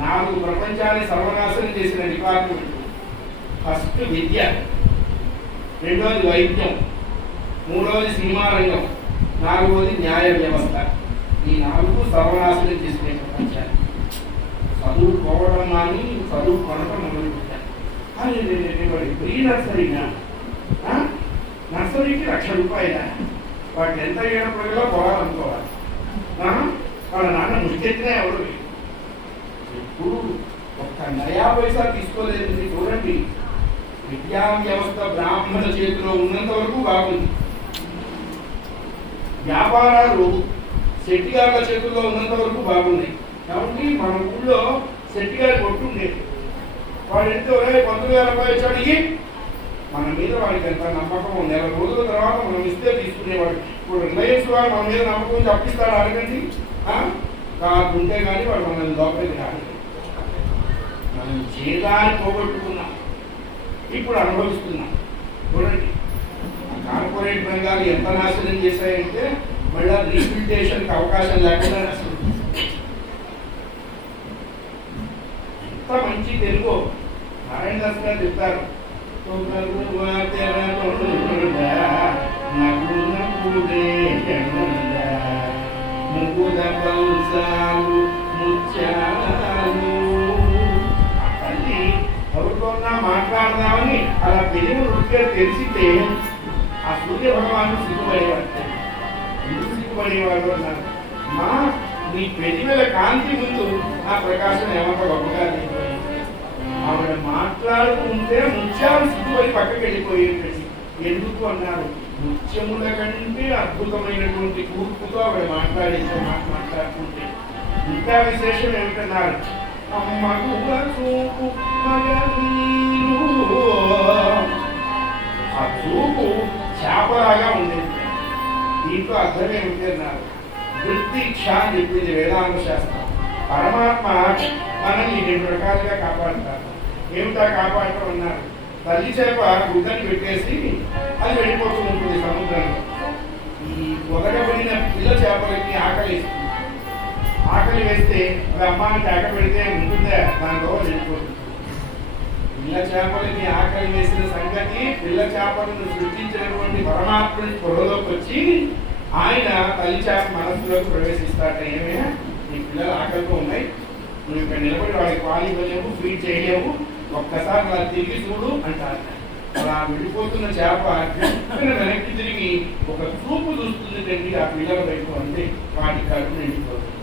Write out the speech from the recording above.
4 ప్రపంచాన్ని సర్వనాశనం చేసిన డిపార్ట్మెంట్. ఫస్ట్ విద్య, రెండోది వైద్యం, మూడవది సినిమా రంగం, 4వది న్యాయ వ్యవస్థ. ఈ 4 సర్వనాశనం చేసిన ప్రపంచాన్ని. చదువు పోవడం అని చదువు కొనడం మొదలు పెట్టారు. ప్రీ నర్సరీనా, నర్సరీకి ₹1,00,000. వాటికి ఎంత అయినప్పటికీ పోవాలనుకోవాలి. వాళ్ళ నాన్న మురికెత్తినా ఎవరు ఎప్పుడు ఒక్క నయా పైసా తీసుకోలేదు. చూడండి, విద్యా వ్యవస్థ బ్రాహ్మణ చేతిలో ఉన్నంత వరకు బాగుంది. వ్యాపారాలు శెట్టిగారుల చేతుల్లో ఉన్నంత వరకు బాగున్నాయి. కాబట్టి మన ఊళ్ళో శెట్టిగారి కొట్టుండేది. వాడు ఎంత ₹10,000 ఇచ్చాడు, మన మీద వాడికి ఎంత నమ్మకం. నెల రోజుల తర్వాత మనం ఇస్తే తీసుకునేవాడు. ఇప్పుడు రిలయన్స్ వాడు మన మీద నమ్మకం అప్పిస్తాడు, అడగండి. కాకుంటే కానీ వాడు మనల్ని లోపలికి రాలేదు. మనం జీతాన్ని పోగొట్టుకున్నాం, ఇప్పుడు అనుభవిస్తున్నాం. చూడండి, కార్పొరేట్ రంగాలు ఎంత నాశనం చేశాయంటే మళ్ళీ రీబిల్టేషన్కి అవకాశం లేకుండా అసలు ఎంత మంచి తెలుగు నారాయణ దాస్ గారు చెప్తారు. తల్లి ఎవరితోన్నా మాట్లాడదామని అలా తెలుగు నృత్యం తెలిసితే ఆ సూర్య భగవాను సిగ్గుపడేవాడు. ఎందుకు సిగ్గుపడేవాడు అన్నారు, మా నీ పెరిమేల కాంతి ముందు ఆ ప్రకాశం ఏమంత గొప్పగా లేకపోయింది. ఆవిడ మాట్లాడుతుంటే ముత్యాలు సిగ్గుపడి పక్కకి వెళ్ళిపోయేది. ఎందుకు అన్నారు, ముత్యముల కంటే అద్భుతమైనటువంటి కూర్పుతో ఆవిడ మాట్లాడుతుంటే. ఇంకా విశేషం ఏమిటన్నారు, ఆ చూపు చేపలాగా ఉండేది. దీంట్లో అర్థం ఏమిటన్నారు, వృత్తిక్ష అని చెప్పింది వేదాంత శాస్త్రం. పరమాత్మ మనల్ని 2 రకాలుగా కాపాడుతారు. ఏమిటా కాపాడటం అన్నారు, తల్లి చేప గుడ్డని పెట్టేసి అది వెళ్ళిపోతూ ఉంటుంది సముద్రంలో. ఈ ఒదగబడిన పిల్ల చేపలకి ఆకలిస్తుంది. ఆకలి వేస్తే అది అమ్మాని కేక పెడితే ఉంటుందా, దానిలో వెళ్ళిపోతుంది. పిల్ల చేపలకి ఆకలి వేసిన సంగతి పిల్ల చేపలను సృష్టించినటువంటి పరమాత్ముడి పొరలోకి వచ్చి ఆయన తల్లి చేప మనస్సులోకి ప్రవేశిస్తారట. ఏమైనా నీ పిల్లలు ఆకలితో ఉన్నాయి, నువ్వు ఇక్కడ నిలబడి వాళ్ళకి పాలు ఇవ్వలేవు, ఫీడ్ చేయలేవు, ఒక్కసారి అలా తిరిగి చూడు అంటారు. అలా వెళ్ళిపోతున్న చేప వెనక్కి తిరిగి ఒక చూపు చూస్తుంది తండ్రి ఆ పిల్లల వైపు, అంటే వాటి కడుపు నిండిపోతుంది.